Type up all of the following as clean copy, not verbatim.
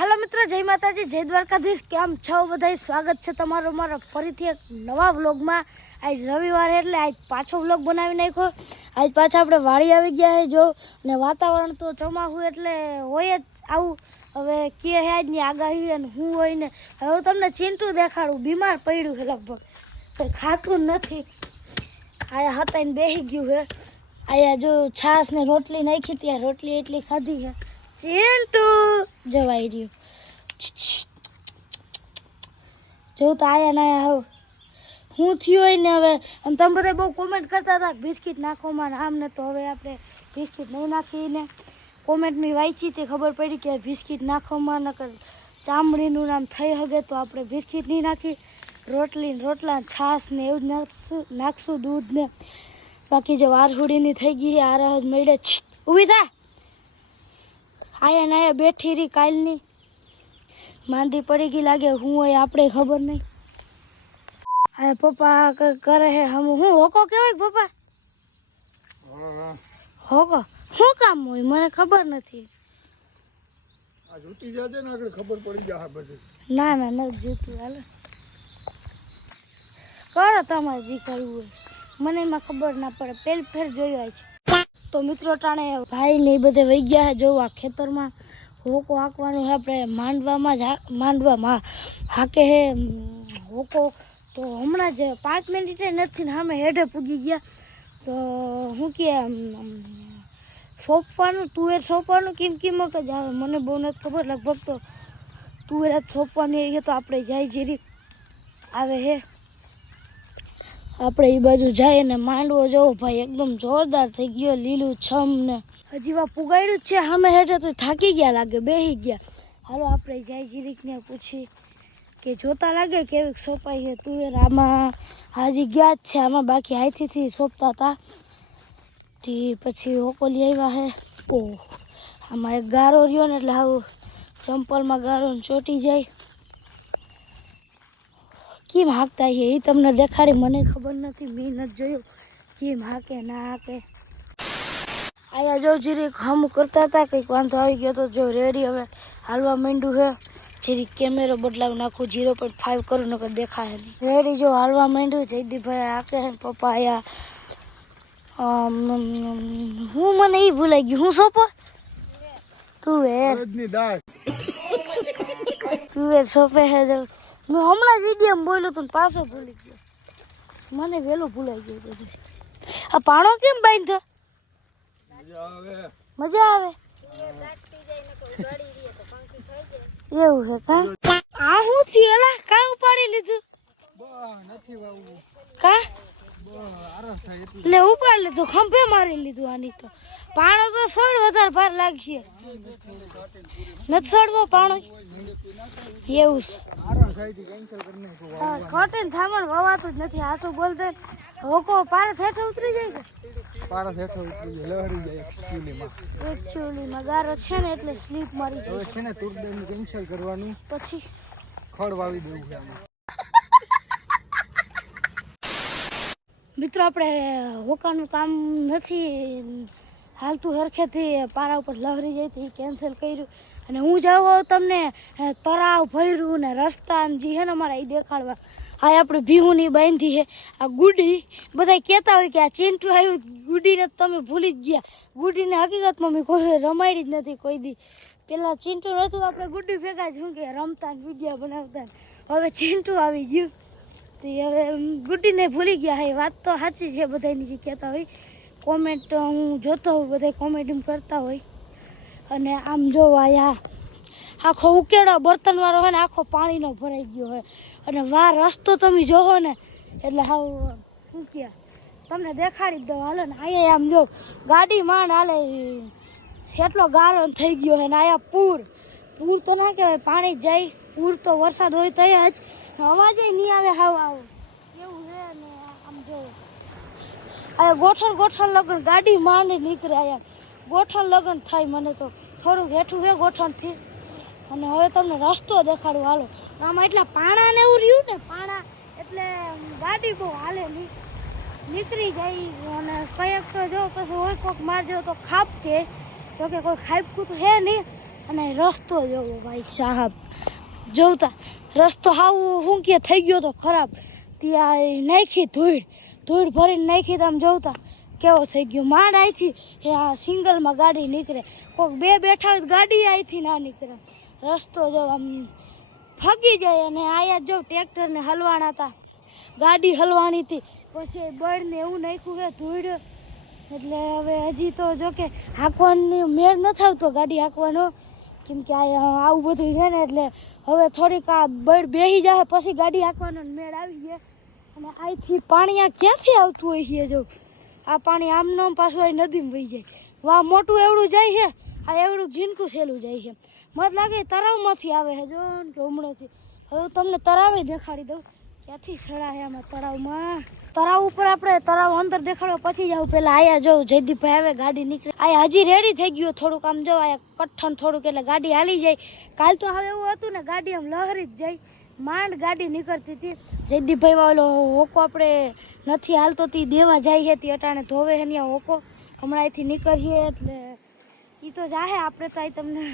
Hello मित्रों, जय माताजी, जय द्वारकाधीश। केम छो बधाई? स्वागत है तमारो मारा फरीथी एक नवा व्लॉग में। आज रविवार એટલે आज पाछो व्लॉग बनावी नाख्यो। आज पाछा આપણે વાડી આવી ગયા है जो ने वातावरण तो ચોમાસું એટલે હોય જ આવું। હવે કે હે આજની આગાહી અને હું હોય ને હવે તમને ચિંટુ દેખાડું। બીમાર પડ્યું છે લગભગ, તો ખાતું નથી। આયા હતા ને બેહી ગયું છે। આયા જો છાસ ને રોટલી નાખી ત્યાં રોટલી એટલી ખાધી છે। चिंटू जवाई रही जो तो आया ना हो हूँ थी ने हवे तम बधाई बहु कॉमेंट करता था बिस्किट नाखो में आम ने तो हवे आपणे बिस्किट नहीं नाखी ने कॉमेंट में वांची ते खबर पड़ी कि बिस्किट नाखो में नकर चामड़ीनुं नाम थई हगे तो आपणे बिस्किट नहीं नाखी। रोटली रोटला छास ने एवं नाखशुं दूध ने बाकी जो वारहुडीनी थई गई आ रह मळे ऊभी था आया नाया बैठी रही कालनी मांदी पड़ी गई लागे हूँ आपड़े खबर नहीं। आया पप्पा करे है हम हूँ होको केवाय पप्पा होको શું કામ હોય મને ખબર નથી। આ જૂતી જાજે ને આગળ ખબર પડી જાય બધું। ના ના ન જૂતું હાલે કરો તમારે જે કરવું હોય મને એમાં ખબર ના પડે પહેલી ફેર જોયો છે। तो मित्रों टाणे भाई ने बधे वही गया है जो आ खेतर में होको हाकवानुं है आपणे मांडवा में हाके है होको तो हमणा ज 5 मिनिट नथी ने हमें हेडे पूगी गया तो हूँ के सोंपवानुं तुवेर सोंपवानुं केम के जावे मने बहु नथी खबर। लगभग तो तुवेर सोंपवानी है तो आपणे जाय जीरी आवे है આપણે એ બાજુ જાય ને માંડવો જોવો ભાઈ એકદમ જોરદાર થઈ ગયો લીલું છમ ને હજી વા પુગાડ્યું જ છે સામે હેઠે તો થાકી ગયા લાગે બેહી ગયા। હાલો આપણે જાય જીરીકને પૂછી કે જોતા લાગે કેવી સોંપાઈ છે તુવેર। આમાં હાજી ગયા જ છે આમાં બાકી હાથીથી સોંપતા હતા તે પછી હોકોલી આવ્યા છે। ઓહ આમાં એક ગારો રહ્યો ને એટલે આવું ચંપલમાં ગારો ચોટી જાય કેમ હાકતા है ये तमने देखाड़ी मने खबर नहीं मैं नहीं जोयो केम हाके ना हाके। आया जो जीरी हम करता था कई वांधो आई गयो तो जो रेडी हवे हालवा मांड्यु है जीरी कैमरा बदलाव नाखू 0.5 करो नकर देखा है नहीं। रेडी जो हालवा मांड्यु जयदीप भाई हाके है पप्पा आया हूँ मने ई भूलाई गई हूँ सोपो तुवेर तुवेर सोपे है जो मैं हमणा वीडियो में बोल्यो तो पाछो भूली गयो मने वेलो भूलाई गयो बधुं। आ पाणो केम बांध्यो मजा आवे એવું છે કા આ હું થયેલા કા ઉપાડી લીધું નથી વાવું કા આરસ થાય એટલે લે ઉપાડી લીધું ખંભે મારી લીધું આની તો પાણો તો છોડ વધારે ભાર લાગી નથી છોડવો પાણો એવું છે આરસ થાય કેન્સલ કરી નાખો। કોટન થામણ વવાતું જ નથી આ તો બોલતે હોકો પારસ હેઠે ઉતરી જાય કે પારસ હેઠો ઉતરી જાય લહેરી જાય એકચ્યુઅલીમાં ગારો છે ને એટલે સ્લીપ મારી હવે જાય છે ને તુરદાનું કેન્સલ કરવાનું પછી ખડ વાવી દેવું છે આમાં। મિત્રો આપણે હોકાનું કામ નથી હાલતું હરખેથી પારા ઉપર લહરી જાય તો એ કેન્સલ કર્યું અને હું જાઉં તમને તળાવ ભર્યું ને રસ્તા જે છે ને અમારા એ દેખાડવા। આ આપણે ભીહુની બાંધી છે આ ગુડી બધા કહેતા હોય કે આ ચિંટુ આવ્યું ગુડીને તમે ભૂલી જ ગયા। ગુડીને હકીકતમાં મેં કોઈ રમાડી જ નથી કોઈ દી। પેલા ચિંટુ નહોતું આપણે ગુડી ભેગા જ શું કે રમતા ને વિડીયો બનાવતા હવે ચિંટુ આવી ગયું તો હવે ગુડીને ભૂલી ગયા હે। વાત તો સાચી છે બધાની જે કહેતા હોય કોમેન્ટ હું જોતો હોઉં બધા કોમેન્ટ એમ કરતા હોય। અને આમ જો આયા આખો ઉકેડો બર્તનવાળો હોય ને આખો પાણીનો ભરાઈ ગયો હોય અને વા રસ્તો તમે જોવો ને એટલે હાવ શું કહે તમને દેખાડી દઉં હાલો ને અહીંયા આમ જો ગાડી માંડ હાલે એટલો ગારો થઈ ગયો છે ને આયા પૂર તો ના કહેવાય પાણી જાય પૂર તો વરસાદ હોય તો જ અવાજ નહીં આવે હાવ આવો એવું છે ને આમ જો આ ગોઠણ લગન ગાડી માંડ નીકળે આયા ગોઠણ લગન થાય મને તો થોડુંક હેઠું છે ગોઠણથી અને હવે તમને રસ્તો દેખાડું હાલો। આમાં એટલા પાણા ને એવું રહ્યું ને પાણા એટલે ગાડી બહુ હાલે નીકળી જાય અને કંઈક તો જો પછી હોય કોઈક મારજો તો ખાપ કે જોકે કોઈ ખાપકું તો હે નહીં અને રસ્તો જોવો ભાઈ સાહેબ, જોતા રસ્તો હાવ શું કે થઈ ગયો તો ખરાબ. ત્યાં નાખી ધૂળ ભરીને નાખી તો આમ જોતા કેવો થઈ ગયો. માંડ અહીંથી એ આ સિંગલમાં ગાડી નીકળે, કોઈક બે બેઠા હોય તો ગાડી અહીંથી ના નીકળે. રસ્તો જો આમ ફગી જાય. અને આયા જો ટ્રેક્ટરને હલવાના હતા, ગાડી હલવાની હતી, પછી બળને એવું નાખ્યું છે ધૂળ. એટલે હવે હજી તો જો કે હાંકવાની મેળ નથી આવતો ગાડી હાંકવાનો, કેમ કે આવું બધું છે ને. એટલે હવે થોડીક આ બળ બેસી જાય પછી ગાડી હાંકવાનો મેળ આવી જાય. અને અહીંથી પાણી આ ક્યાંથી આવતું હોય છે, જો આ પાણી આમનો પાછું અહીં નદીમાં વહી જાય. વાહ મોટું એવડું જાય છે, આ એવડું ઝીણકું સહેલું જાય છે. મને લાગે તળાવમાંથી આવે છે જો કે ઉમળેથી. હવે તમને તળાવે દેખાડી દઉં ક્યાંથી ખડા છે આમાં તળાવમાં. તળાવ ઉપર આપણે તળાવ અંદર દેખાડવા પછી જાવ. પેલા આયા જો જયદીપભાઈ આવે, ગાડી નીકળે. આયા હજી રેડી થઈ ગયું થોડુંક, આમ જો આયા કઠણ થોડુંક એટલે ગાડી હાલી જાય. કાલ તો હવે એવું હતું ને ગાડી આમ લહરી જ જાય, માંડ ગાડી નીકળતી હતી. જયદીપભાઈ વાળો હોકો આપણે નથી હાલતો તી દેવા જાય છે, તી અટાણે ધોવે છે ત્યાં હોકો. હમણાં અહીંથી નીકળીએ એટલે એ તો જાહે. આપણે તો અહીં તમને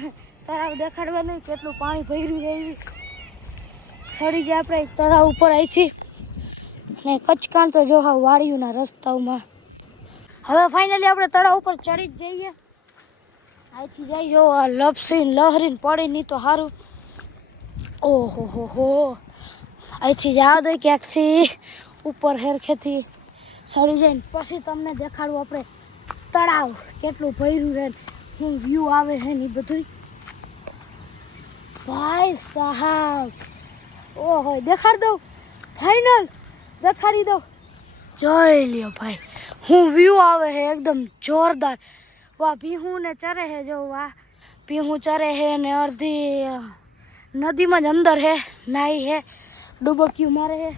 તળાવ દેખાડવાનું કેટલું પાણી ભર્યું છે એવી. સડી જાય આપણે તળાવ ઉપર અહીંથી. ને કચકાણ તો જો હા વાડીઓના રસ્તાઓમાં. હવે ફાઇનલી આપણે તળાવ ઉપર ચડી જ જઈએ. અહીંથી જાય જો આ લપસીને લહરીને પડી નહીં તો સારું. ઓહો હો, અહીંથી જવા દો ક્યાંકથી ઉપર હેરખેથી સડી જાય ને પછી તમને દેખાડવું આપણે તળાવ કેટલું ભર્યું છે, શું વ્યૂ આવે છે ને એ બધું. ભાઈ સાહેબ, ઓહો દેખાડી દઉં, ફાઇનલ દેખાડી દઉં. જોઈ લ્યો ભાઈ હું વ્યૂ આવે છે એકદમ જોરદાર. વાહ ભીહું ને ચરે છે, જો વાહ ભીહું ચરે છે ને અડધી નદીમાં જ અંદર છે, નાઈ છે, ડૂબકીયું મારે છે.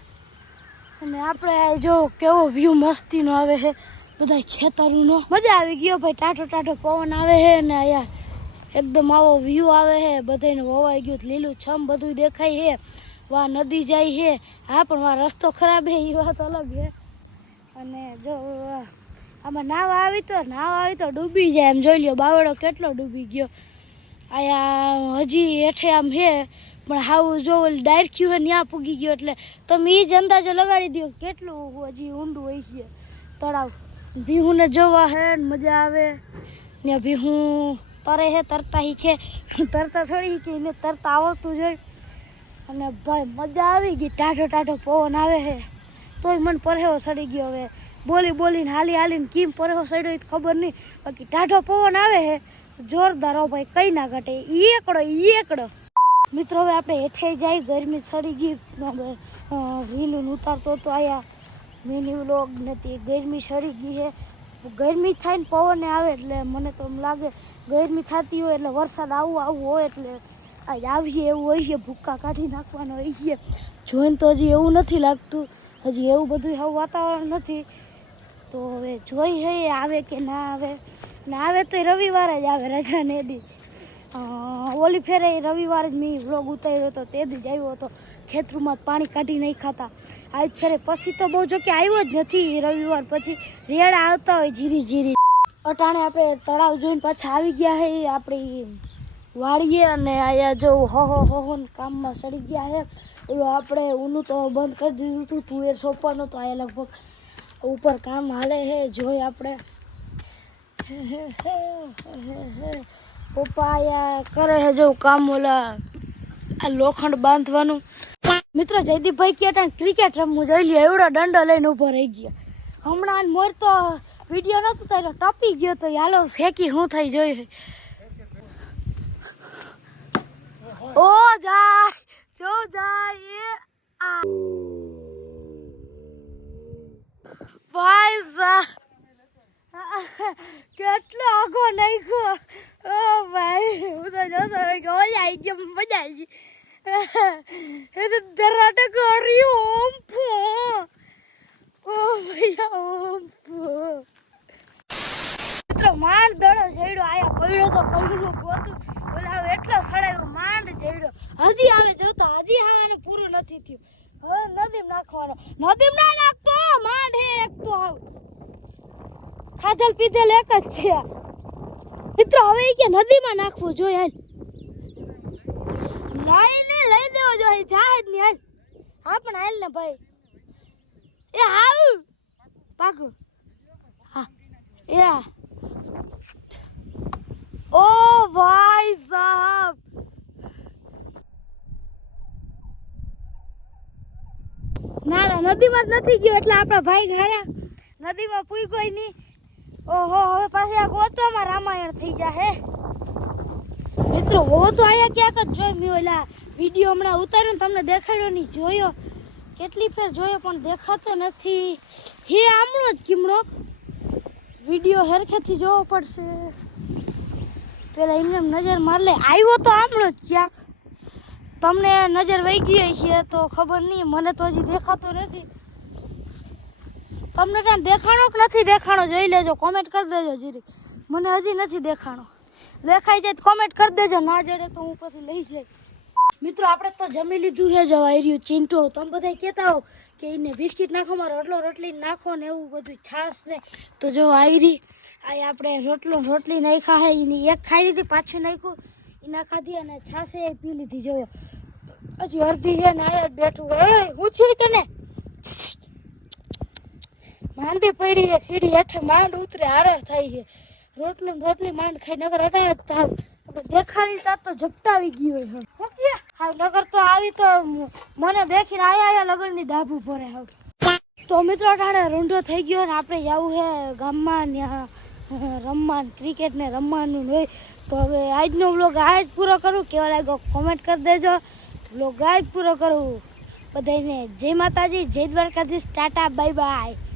અને આપણે જો કેવો વ્યૂ મસ્તીનો આવે છે બધા ખેતરોનો. મજા આવી ગયો ભાઈ, ટાઢો ટાઢો પવન આવે છે ને અહીંયા એકદમ આવો વ્યૂ આવે છે. બધાને વવાઈ ગયું, લીલું છમ બધું દેખાય છે. વાહ નદી જાય છે, હા પણ વાહ રસ્તો ખરાબ છે એ વાત અલગ છે. અને જો આમાં નાવા આવી તો ડૂબી જાય એમ. જોઈ લ્યો બાવળો કેટલો ડૂબી ગયો. આયા હજી હેઠે આમ છે પણ હાવ જો ડાયરખ્યું છે ત્યાં પૂગી ગયો. એટલે તમે એ જ અંદાજો લગાડી દો કેટલું હજી ઊંડું હોય છે તળાવ. ભીહુંને જોવા હે મજા આવે ને. ભીહું તરે છે, તરતા શીખે, તરતા થોડી શીખે, એને તરતા આવડતું જ હોય. અને ભાઈ મજા આવી ગઈ, ટાઢો ટાઢો પવન આવે છે તોય મને પરહેવો સડી ગયો. હવે બોલીને હાલીને કેમ પરહેવો સડ્યો એ ખબર નહીં, બાકી ટાઢો પવન આવે છે જોરદાર. હો ભાઈ કઈ ના ઘટે, એકડો. મિત્રો હવે આપણે હેઠે જાય, ગરમી સડી ગઈ. રીલું ઉતારતો તો આયા મિની વ્લોગ નથી, ગરમી સડી ગઈ છે. ગરમી થાય ને પવન આવે એટલે મને તો એમ લાગે ગરમી થતી હોય એટલે વરસાદ આવું હોય એટલે આવીએ એવું હોય છે, ભૂક્કા કાઢી નાખવાનો હોય છે. જોઈને તો હજી એવું નથી લાગતું, હજી એવું બધું આવું વાતાવરણ નથી. તો હવે જોઈ હે આવે કે ના આવે. ને આવે તો રવિવારે જ આવે, રજા ને દી જ. ઓલી ફેરે રવિવારે જ મેં વ્લોગ ઉતાર્યો હતો, તે દી જ આવ્યો હતો. ખેતરમાં પાણી કાઢી નહીં ખાતા. આજ ફેરે પછી તો બહુ જો કે આવ્યો જ નથી. રવિવાર પછી રેડા આવતા હોય જીરી. અટાણે આપણે તળાવ જોઈને પાછા આવી ગયા હે આપણી વાળીએ. અને આયા જો હો કામમાં સડી ગયા હે. ઓલું આપણે ઊનું તો બંધ કરી દીધું હતું, તુવેર સોંપવાનું તો આયા લગભગ ઉપર કામ હાલે છે. જોઈ આપણે પપ્પા આયા કરે છે જો કામ, ઓલા આ લોખંડ બાંધવાનું. મિત્રો જયદીપભાઈ કહેતા ક્રિકેટ રમવું જોઈ લે, એવડો દંડો લઈને ઊભો રહી ગયો. હમણાં મોર તો વિડીયો નહોતું તારો ટપી ગયો તો હાલો ફેંકી હું થઈ જોઈ. ઓ જાય જો જાય એ ભાઈ સાહેબ કેટલો આગો નાખ્યો. ઓ ભાઈ હું તો જોતો રહી ગયો, મજા આવી ગઈ, મજા આવી ગઈ. એ તો ધરાટે કર્યું ઓમ ફો. ઓ ભૈયા ઓમ ફો. મિત્રો માંડ દડો જઈડો આયા પડ્યો તો પગલું ગોતું ઓલા એટલો સડાયો માંડ જઈડો. હજી આવે જોતો, હજી આવવાનું પૂરું નથી થયું. હવે નદીમ નાખવાનો, નદીમ ના નાખતો માંડ હે એક તો આવ ખાધેલ પીધેલ એક જ છે. મિત્રો હવે કે નદીમાં નાખવું જોઈએ. ભાઈ જાહેજ ની હાલ હા પણ હાલ ને ભાઈ એ હાવ પાકુ હા એ ઓ ભાઈ સાહેબ ના ના નદીમાં જ નથી ગયો એટલે આપણા ભાઈ ઘારા નદીમાં પૂઈ કોઈ નહીં ઓહો હવે પાછી આ ગોતવામાં રામાયણ થઈ જાહે મિત્રો હો તો આયા ક્યાંક જ જોઈ મેં ઓલા વિડીયો હમણાં ઉતાર્યો ને તમને દેખાડ્યો નહીં જોયો કેટલી ફેર જોયો પણ દેખાતો નથી હે આમળો જ કીમડો વિડીયો હેરખેથી જોવો પડશે પેલા એને નજર માર લે આવ્યો તો આમળો જ ક્યાંક તમને નજર વહી ગઈ છે તો ખબર નહીં મને તો હજી દેખાતો નથી તમને ત્યાં દેખાણો કે નથી દેખાણો જોઈ લેજો કોમેન્ટ કરી દેજો જીરી મને હજી નથી દેખાણો દેખાઈ જાય તો કોમેન્ટ કરી દેજો ના જડે તો હું પછી લઈ જાય મિત્રો આપણે તો જમી લીધું છે જો આવી રહ્યું ચીંટો તમે બધા કહેતા હો કે એને બિસ્કિટ નાખો માં રોટલી નાખો ને એવું બધું છાશ ને તો જો આવી રહી આ આપણે રોટલી નાખ્યા હે એની એક ખાઈ લીધી પાછું નાખ્યું એના ખાધી અને છાશે એ પી લીધી જો હજી અડધી છે ને આયા જ બેઠું એ હું છું તને માંદી પડી છે સીડી હેઠે માંડ ઉતરે હારે થાય છે રોટલી માંડ ખાઈ નગર અડાય જ થાવ દેખાડી તા તો ઝપટાવી ગઈ હોય હા નગર તો આવી તો મને દેખીને આયા લગનની ડાભું ભરે હવે તો મિત્રો ટાણે રૂંઢો થઈ ગયો ને આપણે જવું છે ગામમાં ત્યાં રમવા ક્રિકેટ ને રમવાનું હોય તો હવે આજનો વ્લોગ આ જ પૂરો કરું કેવા લાગ્યો કોમેન્ટ કરી દેજો વ્લોગ આ જ પૂરો કરું બધાને જય માતાજી જય દ્વારકાધીશ ટાટા બાય બાય